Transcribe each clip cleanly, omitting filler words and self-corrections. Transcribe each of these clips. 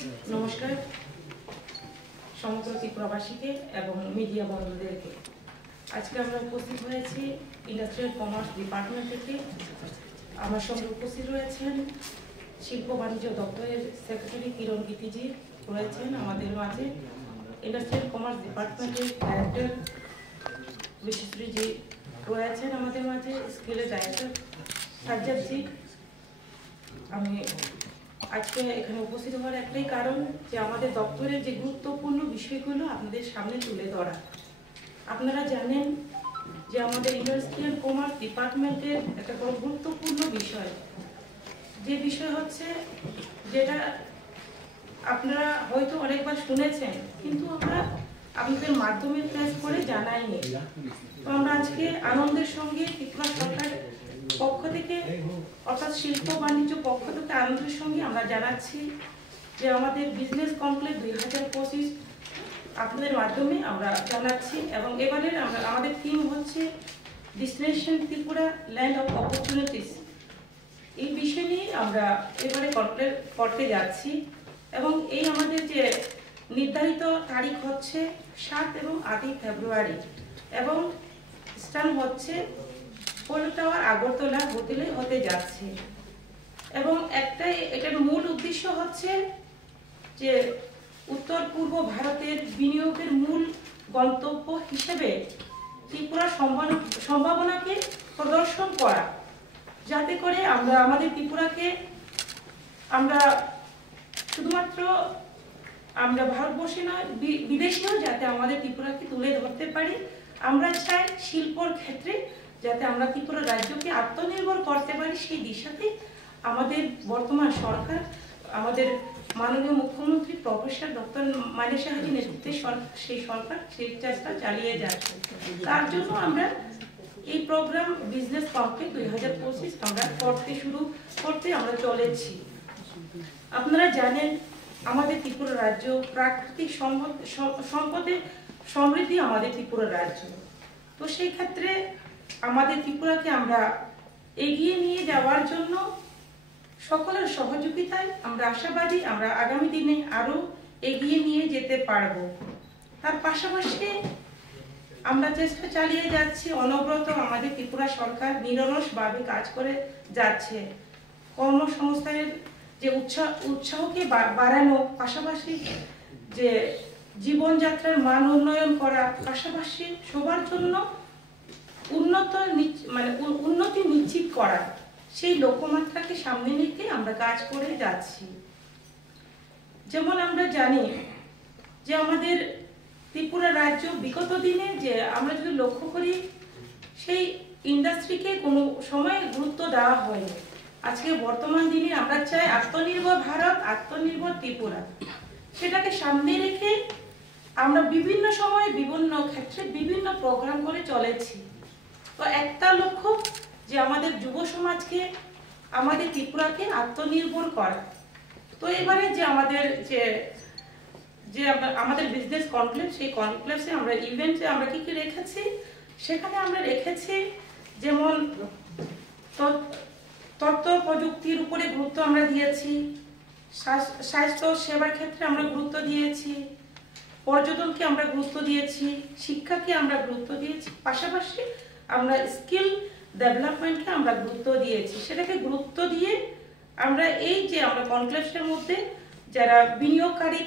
নমস্কার সমগ্র ত্রিপুরাবাসীকে এবং মিডিয়া বন্ধুদেরকে। আজকে আমরা উপস্থিত হয়েছি ইন্ডাস্ট্রিয়াল কমার্স ডিপার্টমেন্ট থেকে। আমার সঙ্গে উপস্থিত রয়েছেন শিল্প বাণিজ্য দপ্তরের সেক্রেটারি কিরণ গীতিজি রয়েছেন আমাদের মাঝে, ইন্ডাস্ট্রিয়াল কমার্স ডিপার্টমেন্টের ডাইরেক্টর বিশ্বশ্রীজি রয়েছেন আমাদের মাঝে, স্কিলের ডাইরেক্টর সাজ্জাদজি। আমি আজকে এখানে উপস্থিত হওয়ার একটাই কারণ যে আমাদের দপ্তরের যে গুরুত্বপূর্ণ বিষয়গুলো আপনাদের সামনে তুলে ধরা। আপনারা জানেন যে আমাদের ইন্ডাস্ট্রিয়াল কমার্স ডিপার্টমেন্টের একটা বড় গুরুত্বপূর্ণ বিষয়, যে বিষয় হচ্ছে যেটা আপনারা হয়তো অনেকবার শুনেছেন কিন্তু আমরা আপনাদের মাধ্যমে প্রেস করে জানাইনি। তো আমরা আজকে আনন্দের সঙ্গে ত্রিপুরা সরকার পক্ষ থেকে অর্থাৎ শিল্প বাণিজ্য পক্ষ থেকে আনন্দের সঙ্গে আমরা জানাচ্ছি যে আমাদের বিজনেস কমপ্লেক্স 2025 আপনাদের মাধ্যমে আমরা জানাচ্ছি। এবং এবারের আমাদের থিম হচ্ছে destination Tripura land of opportunities. এই বিষয় নিয়ে আমরা এবারে কমপ্লেট করতে যাচ্ছি এবং এই আমাদের যে নির্ধারিত তারিখ হচ্ছে 7 এবং 8 ফেব্রুয়ারি এবং স্থান হচ্ছে পোলো টাওয়ার আগরতলা হোটেলে হতে যাচ্ছে। এবং একটাই এটার মূল উদ্দেশ্য হচ্ছে যে উত্তর পূর্ব ভারতের বিনিয়োগের মূল গন্তব্য হিসেবে ত্রিপুরার সম্ভাবনাকে প্রদর্শন করা, যাতে করে আমরা আমাদের ত্রিপুরাকে আমরা শুধুমাত্র আমরা ভারতবর্ষে নয় বিদেশেও যাতে আমাদের ত্রিপুরাকে তুলে ধরতে পারি। আমরা চাই শিল্পর ক্ষেত্রে যাতে আমরা ত্রিপুরা রাজ্যকে আত্মনির্ভর করতে পারি, সেই দিশাতে আমাদের বর্তমান সরকার, আমাদের মাননীয় মুখ্যমন্ত্রী প্রফেসর ডক্টর মানিক সাহাজির নেতৃত্বে সেই সরকার সেই চেষ্টা চালিয়ে যাচ্ছে। তার জন্য আমরা এই প্রোগ্রাম বিজনেস কমপ্লেক্স 2025 আমরা শুরু করতে আমরা চলেছি। আপনারা জানেন আমাদের ত্রিপুরা রাজ্য প্রাকৃতিক সম্পদে সমৃদ্ধি আমাদের ত্রিপুরা রাজ্য। তো সেই ক্ষেত্রে আমাদের ত্রিপুরাকে আমরা এগিয়ে নিয়ে যাওয়ার জন্য সকলের সহযোগিতায় আমরা আশাবাদী আমরা আগামী দিনে আরো এগিয়ে নিয়ে যেতে পারব। তার পাশাপাশি আমরা চেষ্টা চালিয়ে যাচ্ছি অনবরত। আমাদের ত্রিপুরা সরকার নিরলসভাবে কাজ করে যাচ্ছে কর্মসংস্থানের যে উৎসাহকে বাড়ানো, পাশাপাশি যে জীবনযাত্রার মান উন্নয়ন করা, পাশাপাশি সবার জন্য উন্নতি নিশ্চিত করা, সেই লক্ষ্যমাত্রাকে সামনে রেখে আমরা কাজ করে যাচ্ছি। যেমন আমরা জানি যে আমাদের ত্রিপুরা রাজ্য বিগত দিনে যে আমরা যদি লক্ষ্য করি সেই ইন্ডাস্ট্রিকে কোনো সময় গুরুত্ব দেওয়া হয়নি। আজকে বর্তমান দিনে আমরা চাই আত্মনির্ভর ভারত, আত্মনির্ভর ত্রিপুরা। সেটাকে সামনে রেখে আমরা বিভিন্ন সময় বিভিন্ন ক্ষেত্রে বিভিন্ন প্রোগ্রাম করে চলেছি। তো একটা লক্ষ্য যে আমাদের যুব সমাজকে আমাদের ত্রিপুরাকে আত্মনির্ভর করা। তো এবারে যে আমাদের আমাদের বিজনেস কনক্লেভ, সেই কনক্লেভে আমরা ইভেন্টে আমরা কি কি রেখেছি, সেখানে আমরা রেখেছি যেমন তথ্য প্রযুক্তির উপরে গুরুত্ব আমরা দিয়েছি, স্বাস্থ্য সেবার ক্ষেত্রে আমরা গুরুত্ব দিয়েছি, পর্যটনকে আমরা গুরুত্ব দিয়েছি, শিক্ষাকে আমরা গুরুত্ব দিয়েছি, পাশাপাশি আমরা স্কিল ডেভেলপমেন্টকে আমরা গুরুত্ব দিয়েছি। সেটাকে গুরুত্ব দিয়ে আমরা এই যে আমরা কনক্লেভের মধ্যে যারা বিনিয়োগকারী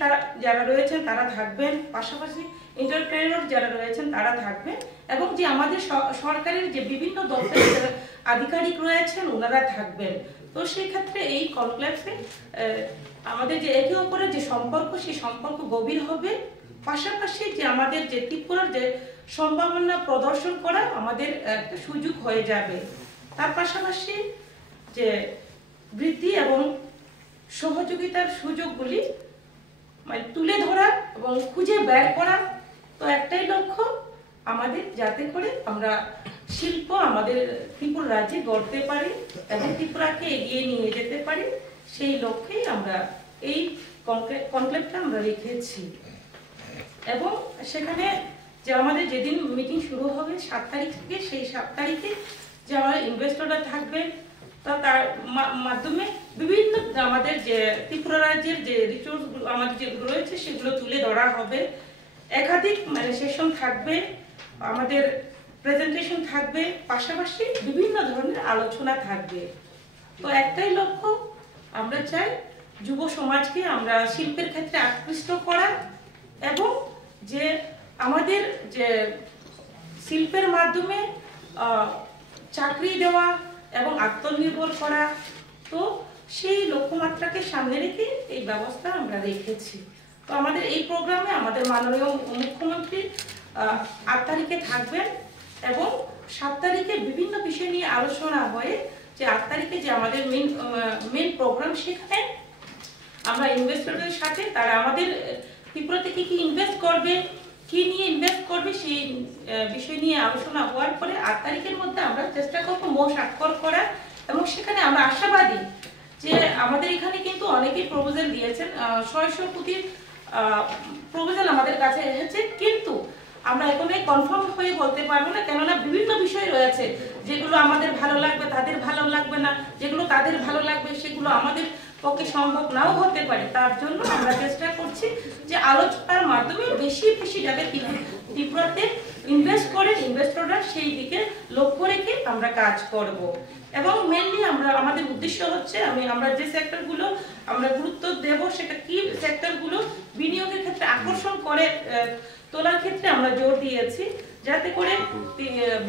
যারা রয়েছেন তারা থাকবেন, পাশাপাশি এন্টারপ্রেনার যারা রয়েছেন তারা থাকবেন, এবং যে আমাদের সরকারের যে বিভিন্ন দপ্তরের আধিকারিক রয়েছেন ওনারা থাকবেন। তো সেই ক্ষেত্রে এই কনক্লেভে আমাদের যে একে অপরের যে সম্পর্ক, সেই সম্পর্ক গভীর হবে। পাশাপাশি যে আমাদের যে ত্রিপুরার যে সম্ভাবনা প্রদর্শন করা আমাদের একটা সুযোগ হয়ে যাবে। তার পাশাপাশি যে বৃদ্ধি এবং সহযোগিতার সুযোগগুলি তুলে ধরা এবং খুঁজে বের করা। তো একটাই লক্ষ্য আমাদের, যাতে করে আমরা শিল্প আমাদের ত্রিপুরা রাজ্যে গড়তে পারি এবং ত্রিপুরাকে এগিয়ে নিয়ে যেতে পারি, সেই লক্ষ্যেই আমরা এই কনক্লেভটা আমরা রেখেছি। এবং সেখানে যে আমাদের যেদিন মিটিং শুরু হবে 7 তারিখ থেকে, সেই 7 তারিখে যে আমাদের ইনভেস্টররা থাকবেন, তো তার মাধ্যমে বিভিন্ন আমাদের যে ত্রিপুরা রাজ্যের যে রিসোর্স আমাদের যেগুলো রয়েছে সেগুলো তুলে ধরা হবে। একাধিক সেশন থাকবে, আমাদের প্রেজেন্টেশন থাকবে, পাশাপাশি বিভিন্ন ধরনের আলোচনা থাকবে। তো একটাই লক্ষ্য, আমরা চাই যুব সমাজকে আমরা শিল্পের ক্ষেত্রে আকৃষ্ট করা এবং যে আমাদের যে শিল্পের মাধ্যমে চাকরি দেওয়া এবং আত্মনির্ভর করা। তো সেই লক্ষ্যমাত্রাকে সামনে রেখে এই ব্যবস্থা আমরা রেখেছি। তো আমাদের এই প্রোগ্রামে আমাদের মাননীয় মুখ্যমন্ত্রী 8 তারিখে থাকবেন এবং 7 তারিখে বিভিন্ন বিষয় নিয়ে আলোচনা হয়ে যে 8 তারিখে যে আমাদের মেন প্রোগ্রাম, সেখানে আমরা ইনভেস্টরদের সাথে তারা আমাদের ত্রিপুরা থেকে কি ইনভেস্ট করবে, কি নিয়ে ইনভেস্ট করবে, সেই বিষয় নিয়ে আলোচনা হওয়ার পরে 8 তারিখের মধ্যে আমরা চেষ্টা করবো মৌ স্বাক্ষর করার। এবং সেখানে আমরা আশাবাদী যে আমাদের এখানে কিন্তু অনেকেই প্রপোজাল দিয়েছেন, 600 কোটির প্রপোজাল আমাদের কাছে এসেছে, কিন্তু আমরা এখনই কনফার্ম হয়ে বলতে পারবো না, কেননা বিভিন্ন বিষয় রয়েছে যেগুলো আমাদের ভালো লাগবে, তাদের ভালো লাগবে না, যেগুলো তাদের ভালো লাগবে সেগুলো আমাদের পক্ষে সম্ভব নাও হতে পারে। তার জন্য আমরা চেষ্টা করছি যে আলোচনার মাধ্যমে বেশি বেশি যাতে ত্রিপুরাতে ইনভেস্ট করে ইনভেস্টররা সেই দিকে লক্ষ্য রেখে আমরা কাজ করব। এবং মেনলি আমাদের উদ্দেশ্য হচ্ছে আমরা যে সেক্টরগুলো আমরা গুরুত্ব দেব, সেটা কি সেক্টরগুলো বিনিয়োগের ক্ষেত্রে আকর্ষণ করে তোলার ক্ষেত্রে আমরা জোর দিয়েছি, যাতে করে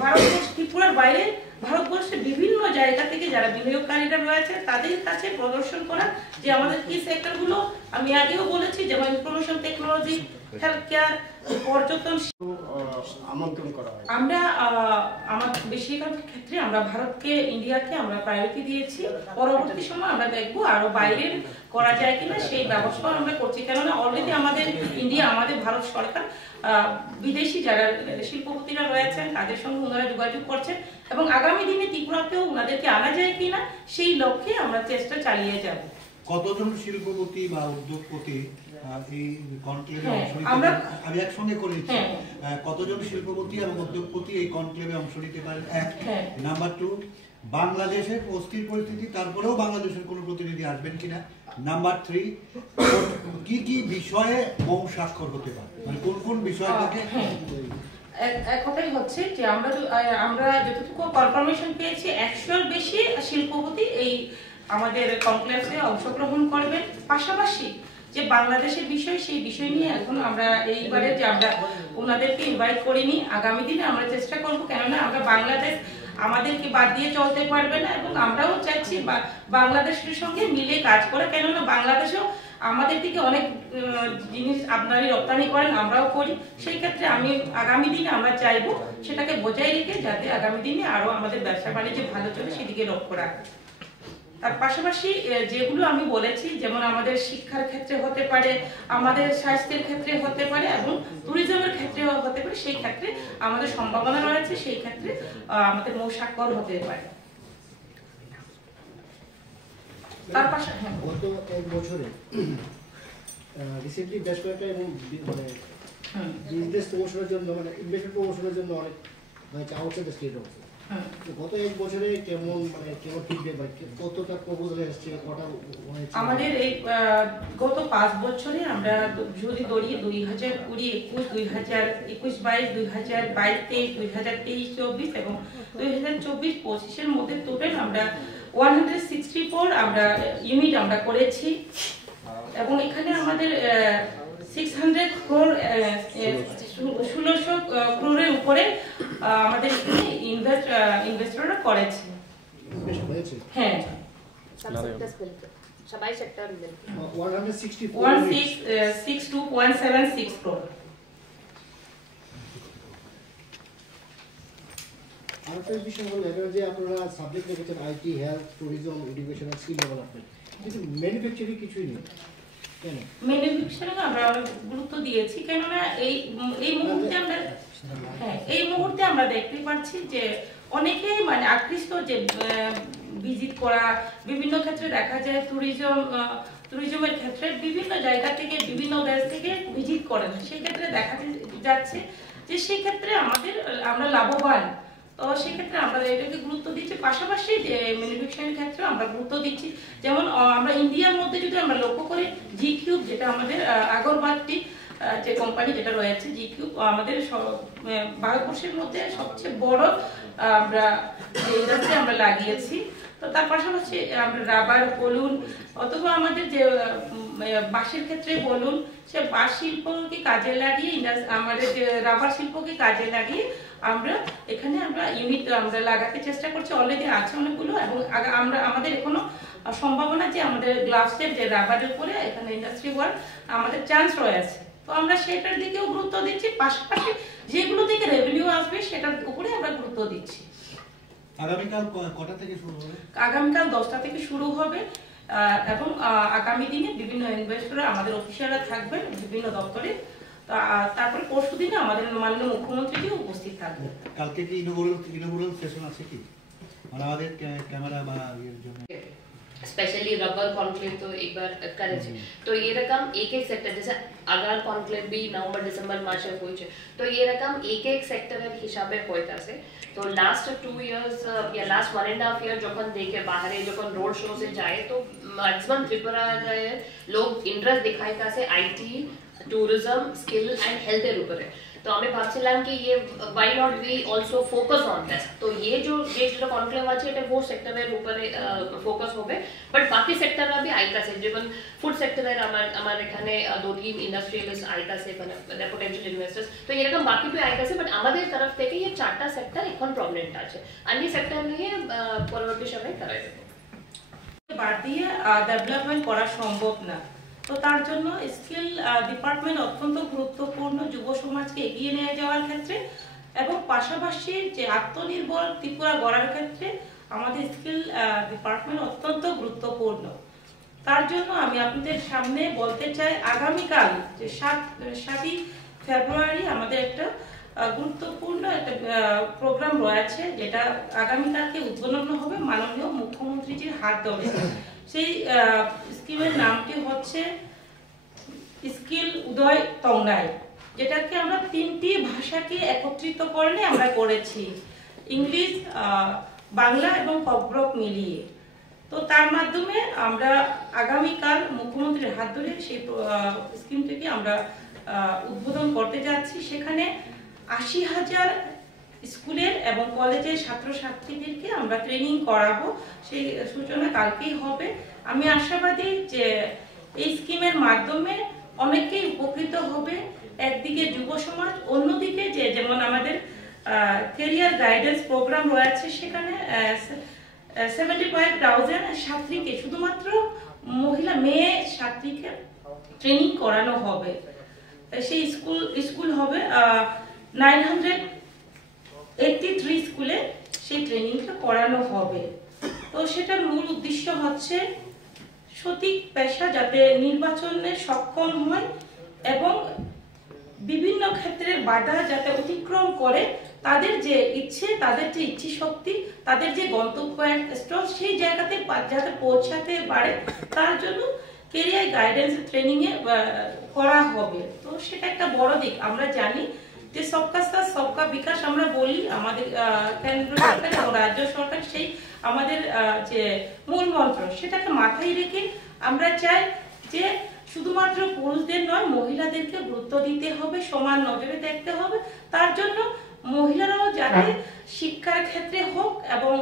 ভারতবর্ষ ত্রিপুরার বাইরে ভারতবর্ষের বিভিন্ন জায়গা থেকে যারা বিনিয়োগকারীরা রয়েছে তাদের কাছে প্রদর্শন করা যে আমাদের কি সেক্টরগুলো আমি আগেও বলেছি, যেমন ইনফরমেশন টেকনোলজি, হেলথ কেয়ার, পর্যটন। আমন্ত্রণ করা হয়। আমরা আমাদের বেশিরভাগ ক্ষেত্রে আমরা ভারতকে, ইন্ডিয়াকে আমরা প্রায়োরিটি দিয়েছি। পরবর্তী সময় আমরা দেখবো আরো বাইরের করা যায় কিনা, সেই ব্যবস্থা আমরা করছি। কেননা অলরেডি আমাদের ইন্ডিয়া, আমাদের ভারত সরকার বিদেশি যারা শিল্পপতিরা রয়েছেন তাদের সঙ্গে ওনারা যোগাযোগ করছেন এবং আগামী দিনে ত্রিপুরাতেও ওনাদেরকে আনা যায় কিনা সেই লক্ষ্যে আমরা চেষ্টা চালিয়ে যাব। কতজন শিল্পপতি বা উদ্যোগপতি এই কনক্লেভে অংশ নিতে, আমি একসঙ্গে করেছি, কতজন শিল্পপতি এবং উদ্যোগপতি এই কনক্লেভে অংশ নিতে পারেন? এক। নাম্বার 2, বাংলাদেশের অস্থির পরিস্থিতি, তারপরেও বাংলাদেশের কোনো প্রতিনিধি আসবেন কিনা? নাম্বার 3, কি কি বিষয়ে মৌ স্বাক্ষর হতে পারে, মানে কোন কোন বিষয়টাকে? কথাই হচ্ছে যে আমরা যতটুকু কনফার্মেশন পেয়েছি 100-এর বেশি শিল্পপতি এই আমাদের কনক্লেভে অংশগ্রহণ করবেন। পাশাপাশি যে বাংলাদেশের বিষয়, সেই বিষয় নিয়ে এখন আমরা এইবারে যে আমরা ওনাদেরকে ইনভাইট করিনি, আগামী দিনে আমরা চেষ্টা করব, কেননা আমরা বাংলাদেশ আমাদেরকে বাদ দিয়ে চলতে পারবে না এবং আমরাও চাইছি বাংলাদেশের সঙ্গে মিলে কাজ করে, কেননা বাংলাদেশেও আমাদের দিকে অনেক জিনিস আপনারই রপ্তানি করেন, আমরাও করি। সেই ক্ষেত্রে আগামী দিনে আমরা চাইবো সেটাকে বজায় রেখে যাতে আগামী দিনে আরো আমাদের ব্যবসা বাণিজ্য ভালো চলে সেদিকে লক্ষ্য রাখা। তার পাশাপাশি যেগুলো আমি বলেছি, যেমন আমাদের শিক্ষার ক্ষেত্রে হতে পারে, আমাদের স্বাস্থ্যের ক্ষেত্রে হতে পারে এবং ট্যুরিজমের ক্ষেত্রেও হতে পারে, সেই ক্ষেত্রে আমাদের সম্ভাবনা রয়েছে, সেই ক্ষেত্রে আমাদের মৌ স্বাক্ষর হতে পারে। তার পাশাপাশি গত এক বছরে রিসেন্টলি বেশ কয়েকটা এবং মানে বিজনেস প্রমোশনের জন্য, মানে ইনভেস্টমেন্ট প্রমোশনের জন্য অনেক আউটসাইড স্টেট আছে। গত এক বছরে কেমন ফিডব্যাক, কতটা প্রপোজাল এসেছে, কটা হয়েছে? আমাদের এই গত 5 বছরে আমরা যদি ধরি 2020, 2021, 2022, 2022, 2023, 2024 এবং 2024-25 এর মধ্যে টোটাল আমরা 164 আমরা ইউনিট আমরা করেছি এবং এখানে আমাদের 600 crore 1600 crore উপরে আমাদের ইনভেস্টররা করেছে। হ্যাঁ, সবাই সেক্টর মিলে 1662.76 crore। আরেকটা বিষয় হলো এটা যে আপনারা সাবজেক্ট রেখেছেন আইটি, হেলথ, ট্যুরিজম, এডুকেশন আর স্কিল ডেভেলপমেন্ট, কিন্তু ম্যানুফ্যাকচারিং কিছুই নেই। কেন? ম্যানুফ্যাকচারিং আমরা গুরুত্ব দিয়েছি, কেননা এই মুহূর্তে আমরা দেখতে পাচ্ছি যে অনেকেই মানে আকৃষ্ট যে ভিজিট করা, বিভিন্ন ক্ষেত্রে দেখা যায় ট্যুরিজমের ক্ষেত্রে বিভিন্ন জায়গা থেকে, বিভিন্ন দেশ থেকে ভিজিট করেন, সেই ক্ষেত্রে দেখা যাচ্ছে যে সেই ক্ষেত্রে আমরা লাভবান। তো সেক্ষেত্রে আমরা এটাকে গুরুত্ব দিচ্ছি, পাশাপাশি যে ম্যানুফ্যাকচারিং ক্ষেত্রে আমরা গুরুত্ব দিচ্ছি। যেমন আমরা ইন্ডিয়ার মধ্যে যদি আমরা লক্ষ্য করি, জি কিউব যেটা আমাদের আগরবাতি যে কোম্পানি যেটা রয়েছে, জি কিউব আমাদের ভারতবর্ষের মধ্যে সবচেয়ে বড় আমরা ইন্ডাস্ট্রি আমরা লাগিয়েছি। তো তার পাশাপাশি আমরা রাবার বলুন অথবা আমাদের যে বাঁশের ক্ষেত্রে বলুন, সে বাঁশ শিল্পকে কাজে লাগিয়ে আমাদের যে রাবার শিল্পকে কাজে লাগিয়ে আমরা এখানে আমরা ইউনিট আমরা লাগাতে চেষ্টা করছি। অলরেডি আছে অনেকগুলো, এবং আমরা আমাদের এখনো সম্ভাবনা যে আমাদের গ্লাভসের যে রাবারের উপরে এখানে ইন্ডাস্ট্রি হওয়ার আমাদের চান্স রয়েছে। তো আমরা সেটার দিকেও গুরুত্ব দিচ্ছি, পাশাপাশি যেগুলো থেকে রেভিনিউ আসবে সেটার উপরে আমরা গুরুত্ব দিচ্ছি। আগামীকাল কটা থেকে শুরু হবে? আগামীকাল 10টা থেকে শুরু হবে, এবং আগামী দিনে বিভিন্ন ইনভেস্টররা আমাদের অফিসাররা থাকবেন বিভিন্ন দপ্তরে। তারপরে পরশু দিনে আমাদের মাননীয় মুখ্যমন্ত্রী উপস্থিত থাকবেন। কালকে কি ইনগুরাল সেশন আছে কি মানে আমাদের ক্যামেরা বা এর জন্য? स्पेशली रबर कॉन्क्लेव तो एक बार करे छे, तो ये रकम एक एक सेक्टर जैसे अगर कॉन्क्लेव भी नवंबर डिसेम्बर मार्च में हुई छे, तो ये रकम एक एक सेक्टर हिसाबे होता से। तो लास्ट 2 इयर्स या लास्ट 1.5 ईयर যখন দেখে বাহিরে যখন রোড শো से जाए तो मैक्सिमम त्रिपुरा लोग इंटरेस्ट दिखाइता से IT tourism skill and health এর উপরে। तो हमें ভাবছিলাম कि ये why not we also focus on this. तो ये जो যেটা কনক্লেভ আছে এটা वो সেক্টরের উপরে ফোকাস হবে, বাট বাকি সেক্টররা भी আইতাছে, যেমন ফুড সেক্টরের আমার এখানে 2-3 ইন্ডাস্ট্রিয়ালিস্ট আইতাছে, মানে পটেনশিয়াল ইনভেস্টর্স। তো এরকম বাকি भी আইতাছে, বাট আমাদের তরফ থেকে এই 4টা সেক্টর এখন প্রমিনেন্ট আছে। অন্য সেক্টর নিয়ে পরবর্তী সময় করা যাবে। বাদ দিয়ে ডেভেলপমেন্ট করা সম্ভব না। তো তার জন্য স্কিল ডিপার্টমেন্ট অত্যন্ত গুরুত্বপূর্ণ যুব সমাজকে এগিয়ে নিয়ে যাওয়ার ক্ষেত্রে, এবং পাশাপাশি যে আত্মনির্ভর ত্রিপুরা গড়ার ক্ষেত্রে আমাদের স্কিল ডিপার্টমেন্ট অত্যন্ত গুরুত্বপূর্ণ। তার জন্য আমি আপনাদের সামনে বলতে চাই, আগামীকাল যে 7ই ফেব্রুয়ারি আমাদের একটা গুরুত্বপূর্ণ একটা প্রোগ্রাম রয়েছে, যেটা আগামীকালকে উদ্বোধন হবে মাননীয় মুখ্যমন্ত্রীজির হাত ধরে। সেই স্কিমের নামটি হচ্ছে স্কিল উদয় তংনাই, যেটাকে আমরা 3টি ভাষাকে একত্রিত করে আমরা করেছি, ইংলিশ, বাংলা এবং কব্রক মিলিয়ে। তো তার মাধ্যমে আমরা আগামীকাল মুখ্যমন্ত্রীর হাত ধরে সেই স্কিমটিকে আমরা উদ্বোধন করতে যাচ্ছি। সেখানে 80,000 স্কুলের এবং কলেজের ছাত্রছাত্রীদেরকে আমরা ট্রেনিং করাবো। সেই সূচনা কালকেই হবে। আমি আশাবাদী যে এই স্কিমের মাধ্যমে অনেকেই উপকৃত হবে, একদিকে যুব সমাজ, অন্যদিকে যেমন আমাদের ক্যারিয়ার গাইডেন্স প্রোগ্রাম রয়েছে, সেখানে 75,000 ছাত্রীকে, শুধুমাত্র মেয়ে ছাত্রীকে ট্রেনিং করানো হবে। সেই স্কুল হবে 983 স্কুলে সেই ট্রেনিংটা করানো হবে। তো সেটার মূল উদ্দেশ্য হচ্ছে সঠিক পেশা যাতে নির্বাচনে সক্ষম হয় এবং বিভিন্ন ক্ষেত্রের বাধা যাতে অতিক্রম করে, তাদের যে ইচ্ছে, তাদের যে ইচ্ছা শক্তি, তাদের যে গন্তব্যস্থল সেই জায়গাতে যাতে পৌঁছাতে পারে, তার জন্য ক্যারিয়ার গাইডেন্স ট্রেনিং এ করা হবে। তো সেটা একটা বড় দিক। আমরা জানি যে সবকা সাথ সবকা বিকাশ আমরা বলি, আমাদের কেন্দ্র সরকার এবং রাজ্য সরকার সেই আমাদের যে মূল মন্ত্র, সেটাকে মাথায় রেখে আমরা চাই যে শুধুমাত্র পুরুষদের নয়, মহিলাদেরকে গুরুত্ব দিতে হবে, সমান নজরে দেখতে হবে। তার জন্য মহিলারাও যাতে শিক্ষার ক্ষেত্রে হোক এবং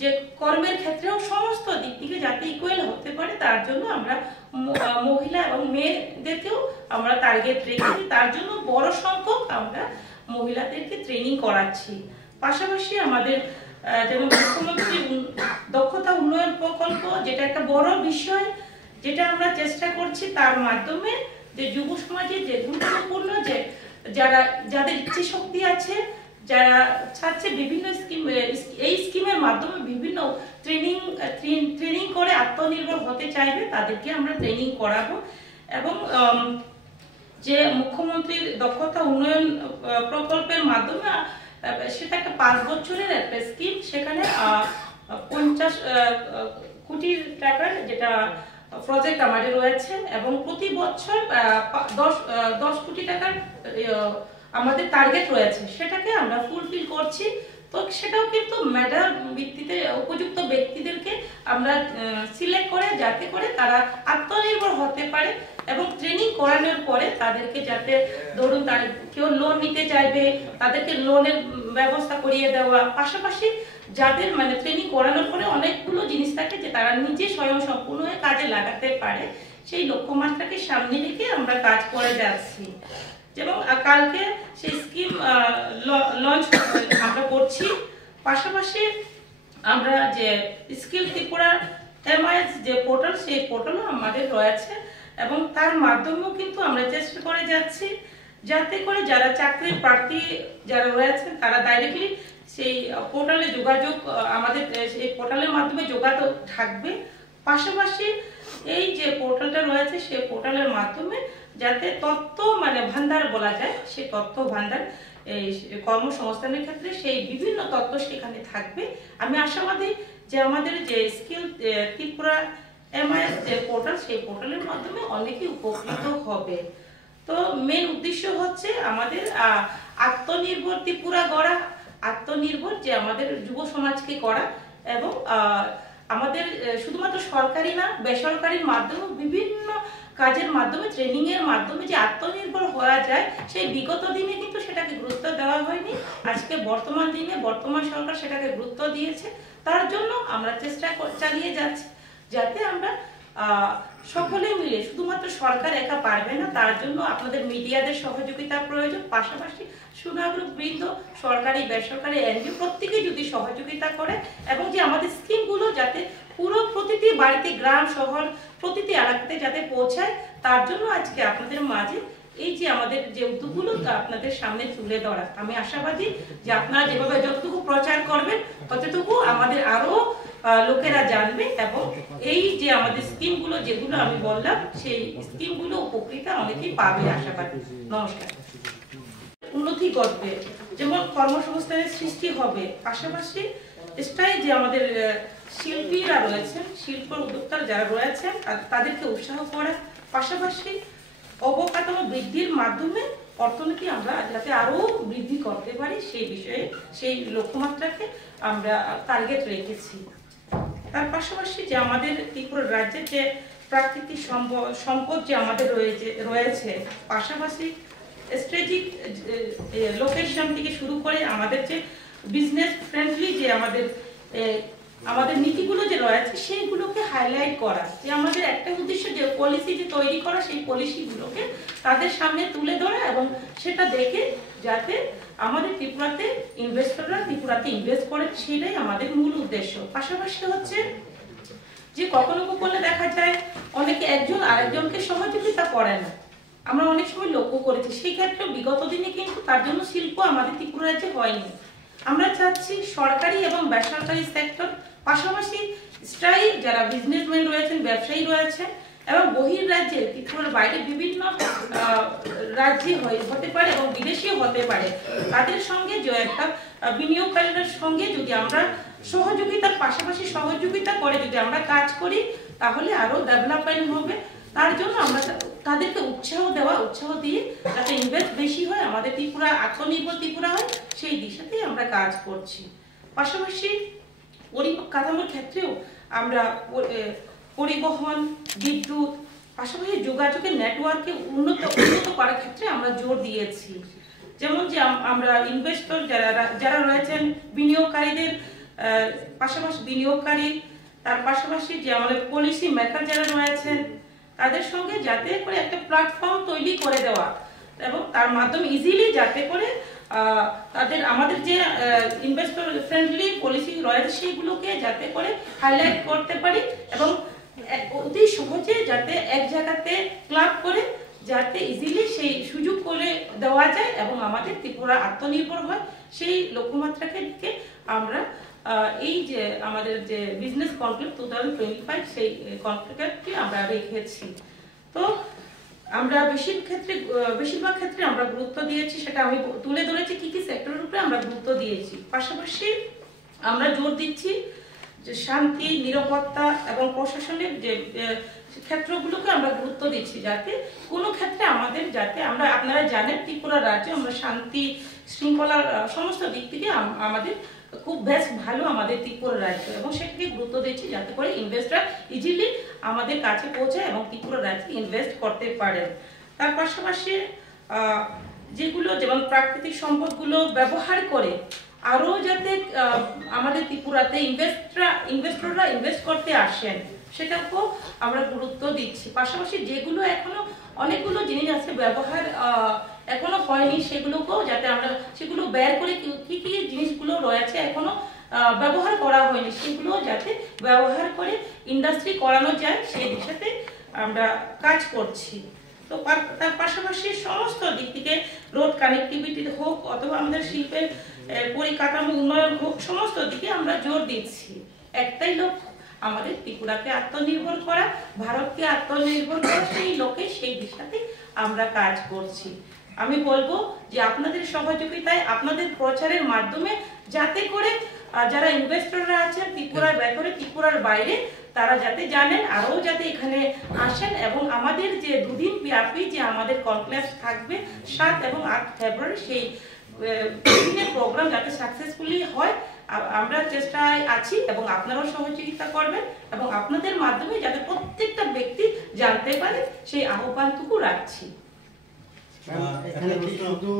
যে কর্মের ক্ষেত্রেও সমস্ত দিক থেকে যাতে ইকুয়াল হতে পারে, তার জন্য আমরা মহিলা এবং মেয়েদেরকেও আমরা টার্গেট রেখেছি। তার জন্য বড় সংখ্যক আমরা মহিলাদেরকে ট্রেনিং করাচ্ছি। পাশাপাশি আমাদের যেমন মুখ্যমন্ত্রী দক্ষতা উন্নয়ন প্রকল্প, যেটা একটা বড় বিষয়, যেটা আমরা চেষ্টা করছি তার মাধ্যমে যে যুব সমাজে যে গুরুত্বপূর্ণ যে যাদের ইচ্ছে শক্তি আছে, যারা চাচ্ছে বিভিন্ন স্কিম, এই স্কিমের মাধ্যমে বিভিন্ন ট্রেনিং করে আত্মনির্ভর হতে চাইবে, তাদেরকে আমরা ট্রেনিং করাবো। এবং যে মুখ্যমন্ত্রীর দক্ষতা উন্নয়ন প্রকল্পের মাধ্যমে, সেটা একটা 5 বছরের একটা স্কিম, সেখানে 50 কোটি টাকার যেটা প্রজেক্ট আমাদের রয়েছে, এবং প্রতি বছর 10 কোটি টাকার আমাদের টার্গেট রয়েছে সেটাকে আমরা ফুলফিল করছি। তো সেটাও কিন্তু মেধা ভিত্তিতে উপযুক্ত ব্যক্তিদেরকে আমরা সিলেক্ট করে যাতে করে তারা আত্মনির্ভর হতে পারে এবং ট্রেনিং করানোর পরে তাদেরকে যাতে ধরুন তার কেউ লোন নিতে চাইবে তাদেরকে লোনের ব্যবস্থা করিয়ে দেওয়া, পাশাপাশি যাদের মানে ট্রেনিং করানোর পরে অনেকগুলো জিনিস থাকে যে তারা নিজে স্বয়ং সম্পূর্ণ হয়ে কাজে লাগাতে পারে, সেই লক্ষ্যমাত্রাকে সামনে রেখে আমরা কাজ করে যাচ্ছি। যেমন কালকে সেই স্কিম লঞ্চ আমরা করছি, পাশাপাশি আমরা যে স্কিল ত্রিপুরা MIS যে পোর্টাল সেই পোর্টালও আমাদের রয়েছে এবং তার মাধ্যমেও কিন্তু আমরা চেষ্টা করে যাচ্ছি যাতে করে যারা চাকরির প্রার্থী যারা রয়েছেন তারা ডাইরেক্টলি সেই পোর্টালে যোগাযোগ আমাদের সেই পোর্টালের মাধ্যমে যোগাযোগ থাকবে। পাশাপাশি এই যে পোর্টালটা রয়েছে সেই পোর্টালের মাধ্যমে যাতে তথ্য মানে ভান্ডার বলা যায়, সেই তথ্য ভান্ডার এই কর্মসংস্থানের ক্ষেত্রে সেই বিভিন্ন তথ্য সেখানে থাকবে। আমি আশাবাদী যে আমাদের যে স্কিল ত্রিপুরা MIS যে পোর্টাল সেই পোর্টালের মাধ্যমে অনেকেই উপকৃত হবে। তো মেন উদ্দেশ্য হচ্ছে আমাদের আত্মনির্ভর ত্রিপুরা গড়া, আত্মনির্ভর যে আমাদের যুব সমাজকে করা এবং আমাদের শুধুমাত্র সরকারি না বেসরকারির মাধ্যমে বিভিন্ন কাজের মাধ্যমে ট্রেনিং এর মাধ্যমে যে আত্মনির্ভর হওয়া যায় সেই বিগত দিনে কিন্তু সেটাকে গুরুত্ব দেওয়া হয়নি। আজকে বর্তমান দিনে বর্তমান সরকার সেটাকে গুরুত্ব দিয়েছে, তার জন্য আমরা চেষ্টা চালিয়ে যাচ্ছি যাতে আমরা সকলে মিলে, শুধুমাত্র সরকার একা পারবে না, তার জন্য আপনাদের মিডিয়াদের সহযোগিতা প্রয়োজন, পাশাপাশি সুনাগরিকবৃন্দ সরকারি বেসরকারি NGO প্রত্যেকে যদি সহযোগিতা করে এবং যে আমাদের স্কিমগুলো যাতে পুরো প্রতিটি বাড়িতে গ্রাম শহর প্রতিটি এলাকাতে যাতে পৌঁছায়, তার জন্য আজকে আপনাদের মাঝে এই যে আমাদের যে উদ্যোগগুলো আপনাদের সামনে তুলে ধরা। আমি আশাবাদী যে আপনারা যেভাবে যতটুকু প্রচার করবেন ততটুকু আমাদের আরো লোকেরা জানবে এবং এই যে আমাদের স্কিমগুলো যেগুলো আমি বললাম সেই স্কিমগুলো উপকৃত অনেকেই পাবে আশাবাদী। নমস্কার। উন্নতি ঘটবে, যেমন কর্মসংস্থানের সৃষ্টি হবে, পাশাপাশি এটাই যে আমাদের শিল্পীরা রয়েছেন, শিল্প উদ্যোক্তা যারা রয়েছেন তাদেরকে উৎসাহ করা, পাশাপাশি অবকাঠামো বৃদ্ধির মাধ্যমে অর্থনীতি আমরা যাতে আরো বৃদ্ধি করতে পারি সেই বিষয়ে সেই লক্ষ্যমাত্রাকে আমরা টার্গেট রেখেছি। তার পাশাপাশি যে আমাদের ত্রিপুরা রাজ্যের যে প্রাকৃতিক সম্পদ যে আমাদের রয়েছে, পাশাপাশি স্ট্র্যাটেজিক লোকেশন থেকে শুরু করে আমাদের যে বিজনেস ফ্রেন্ডলি যে আমাদের নীতিগুলো যে রয়েছে সেইগুলোকে হাইলাইট করা, যে আমাদের একটা উদ্দেশ্য যে পলিসি যে তৈরি করা সেই পলিসিগুলোকে তাদের সামনে তুলে ধরা এবং সেটা দেখে যাতে আমাদের ত্রিপুরাতে ইনভেস্টররা ত্রিপুরাতে ইনভেস্ট করে, সেটাই আমাদের মূল উদ্দেশ্য। পাশাপাশি হচ্ছে যে কখনো কখনো দেখা যায় অনেকে একজন আরেকজনকে সহযোগিতা করে না, আমরা অনেক সময় লক্ষ্য করেছি, সেই ক্ষেত্রে বিগত দিনে কিন্তু তার জন্য শিল্প আমাদের ত্রিপুরা রাজ্যে হয়নি। আমরা চাচ্ছি সরকারি এবং বেসরকারি সেক্টর, পাশাপাশি স্থায়ী যারা বিজনেসম্যান রয়েছেন ব্যবসায়ী রয়েছেন এবং বহির রাজ্যে ত্রিপুরার বাইরে বিভিন্ন রাজ্যে হতে পারে এবং বিদেশিও হতে পারে, তাদের সঙ্গে যে একটা বিনিয়োগকারীদের সঙ্গে যদি আমরা সহযোগিতার পাশাপাশি সহযোগিতা করে যদি আমরা কাজ করি তাহলে আরো ডেভেলপমেন্ট হবে। তার জন্য আমরা তাদেরকে উৎসাহ দিয়ে যাতে ইনভেস্ট বেশি হয়, আমাদের ত্রিপুরা আত্মনির্ভর ত্রিপুরা হয়, সেই দিশাতেই আমরা কাজ করছি। পাশাপাশি পরিকাঠামোর ক্ষেত্রেও আমরা পরিবহন, বিদ্যুৎ, পাশাপাশি যোগাযোগের নেটওয়ার্কে উন্নত করার ক্ষেত্রে আমরা জোর দিয়েছি। যেমন যে আমরা ইনভেস্টর যারা রয়েছেন বিনিয়োগকারীদের পাশাপাশি বিনিয়োগকারী, তার পাশাপাশি যে আমাদের পলিসি মেকার যারা রয়েছেন তাদের সঙ্গে যাতে করে একটা প্ল্যাটফর্ম তৈরি করে দেওয়া এবং তার মাধ্যমে ইজিলি যাতে করে তাদের আমাদের যে ইনভেস্টর ফ্রেন্ডলি পলিসি রয়েছে সেইগুলোকে যাতে করে হাইলাইট করতে পারি এবং অতি সহজে যাতে এক জায়গাতে ক্লাব করে যাতে ইজিলি সেই সুযোগ করে দেওয়া যায় এবং আমাদের ত্রিপুরা আত্মনির্ভর হয়, সেই লক্ষ্যমাত্রাকে আমরা এই যে আমাদের যে বিজনেস কনক্লেভ 2025 সেই কনক্লেভটি আমরা রেখেছি। তো আমরা বেশিরভাগ ক্ষেত্রে আমরা গুরুত্ব দিয়েছি, সেটা আমি তুলে ধরেছি কি কি সেক্টরের উপরে আমরা গুরুত্ব দিয়েছি। পাশাপাশি আমরা জোর দিচ্ছি যে শান্তি, নিরাপত্তা এবং প্রশাসনের যে ক্ষেত্রগুলোকে আমরা গুরুত্ব দিচ্ছি, যাতে কোনো ক্ষেত্রে আমাদের যাতে আমরা, আপনারা জানেন ত্রিপুরা রাজ্যে আমরা শান্তি শৃঙ্খলার সমস্ত দিক থেকে আমাদের খুব বেস্ট ভালো আমাদের ত্রিপুরা রাজ্য, এবং সেটাকে গুরুত্ব দিচ্ছি যাতে করে ইনভেস্টর ইজিলি আমাদের কাছে পৌঁছায় এবং ত্রিপুরা রাজ্যে ইনভেস্ট করতে পারেন। তার পাশাপাশি যেগুলো যেমন প্রাকৃতিক সম্পদগুলো ব্যবহার করে আরও যাতে আমাদের ত্রিপুরাতে ইনভেস্টররা ইনভেস্ট করতে আসেন, সেটাকেও আমরা গুরুত্ব দিচ্ছি। পাশাপাশি যেগুলো এখনো অনেকগুলো জিনিস আছে ব্যবহার এখনো হয়নি, সেগুলোকেও যাতে আমরা সেগুলো বের করে কি কি জিনিসগুলো রয়েছে এখনো ব্যবহার করা হয়নি, সেগুলো যাতে ব্যবহার করে ইন্ডাস্ট্রি করানো যায় সেই দিশাতে আমরা কাজ করছি। তো তার পাশাপাশি সমস্ত দিক থেকে রোড কানেক্টিভিটি হোক অথবা আমাদের শিল্পের পরিকাঠামো উন্নয়ন হোক, সমস্ত দিকে আমরা জোর দিচ্ছি। একটাই লক্ষ্য, আমাদের ত্রিপুরাকে আত্মনির্ভর করা, ভারতকে আত্মনির্ভর করা, সেই লক্ষ্যে সেই দিশাতে আমরা কাজ করছি। আমি বলবো যে আপনাদের সহযোগিতায়, আপনাদের প্রচারের মাধ্যমে যাতে করে যারা ইনভেস্টররা আছেন ত্রিপুরার ব্যাপারে, ত্রিপুরার বাইরে, তারা যাতে জানেন, আরও যাতে এখানে আসেন, এবং আমাদের যে দুদিন ব্যাপী যে আমাদের কনক্লেভ থাকবে 7 এবং 8 ফেব্রুয়ারি, সেই দিনের প্রোগ্রাম যাতে সাকসেসফুলি হয় আমরা চেষ্টায় আছি, এবং আপনারাও সহযোগিতা করবেন, এবং আপনাদের মাধ্যমে যাতে প্রত্যেকটা ব্যক্তি জানতে পারে সেই আহ্বানটুকু রাখছি। এখানে শুধু